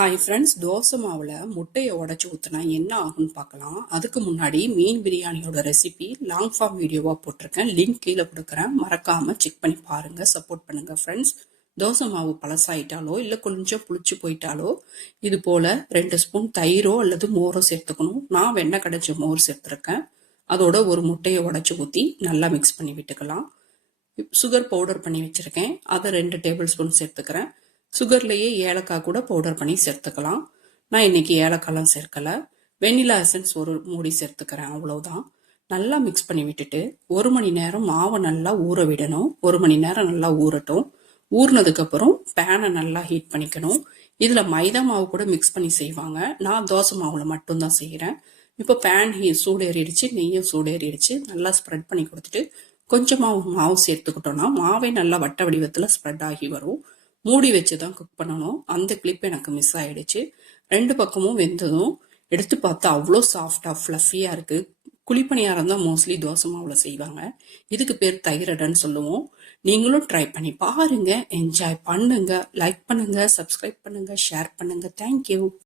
Hi friends, dosa மாவில் முட்டையை உடச்சி ஊற்றினா என்ன ஆகும்னு பார்க்கலாம். அதுக்கு முன்னாடி மீன் பிரியாணியோட ரெசிபி லாங் ஃபார்ம் வீடியோவாக போட்டிருக்கேன். லிங்க் கீழே கொடுக்குறேன், மறக்காமல் செக் பண்ணி பாருங்கள், சப்போர்ட் பண்ணுங்கள் ஃப்ரெண்ட்ஸ். தோசை மாவு பழசாயிட்டாலோ இல்லை கொஞ்சம் புளிச்சு போயிட்டாலோ இது போல் 2 ஸ்பூன் தயிரோ அல்லது மோரோ சேர்த்துக்கணும். நான் வெண்ணெய் கடைஞ்ச மோர் சேர்த்துருக்கேன். அதோட ஒரு முட்டையை உடச்சி ஊற்றி நல்லா மிக்ஸ் பண்ணி விட்டுக்கலாம். சுகர் பவுடர் பண்ணி வச்சுருக்கேன், அதை 2 டேபிள் ஸ்பூன் சேர்த்துக்கிறேன். சுகர்லேயே ஏலக்காய் கூட பவுடர் பண்ணி சேர்த்துக்கலாம். நான் இன்னைக்கு ஏலக்காய்லாம் சேர்க்கலை. வெண்ணிலா எசன்ஸ் ஒரு மூடி சேர்த்துக்கிறேன், அவ்வளோதான். நல்லா மிக்ஸ் பண்ணி விட்டுட்டு 1 மணி நேரம் மாவை நல்லா ஊற விடணும். 1 மணி நேரம் நல்லா ஊறட்டும். ஊறினதுக்கப்புறம் பேனை நல்லா ஹீட் பண்ணிக்கணும். இதில் மைதா மாவு கூட மிக்ஸ் பண்ணி செய்வாங்க. நான் தோசை மாவில் மட்டும்தான் செய்கிறேன். இப்போ பேன் சூடேறிடுச்சு, நெய்யும் சூடேறிடுச்சு. நல்லா ஸ்ப்ரெட் பண்ணி கொடுத்துட்டு கொஞ்சமாக மாவு சேர்த்துக்கிட்டோம்னா மாவே நல்லா வட்ட வடிவத்தில் ஸ்ப்ரெட் ஆகி வரும். மூடி வச்சு தான் குக் பண்ணணும். அந்த கிளிப் எனக்கு மிஸ் ஆயிடுச்சு. 2 பக்கமும் வெந்ததும் எடுத்து பார்த்தா அவ்வளோ சாஃப்டாக ஃப்ளஃபியாக இருக்குது. குழிப்பணியாரம் தான் மோஸ்ட்லி தோசை மாவில் செய்வாங்க. இதுக்கு பேர் தயிரடன்னு சொல்லுவோம். நீங்களும் ட்ரை பண்ணி பாருங்க, என்ஜாய் பண்ணுங்க, லைக் பண்ணுங்க, சப்ஸ்கிரைப் பண்ணுங்க, ஷேர் பண்ணுங்க. தேங்க்யூ.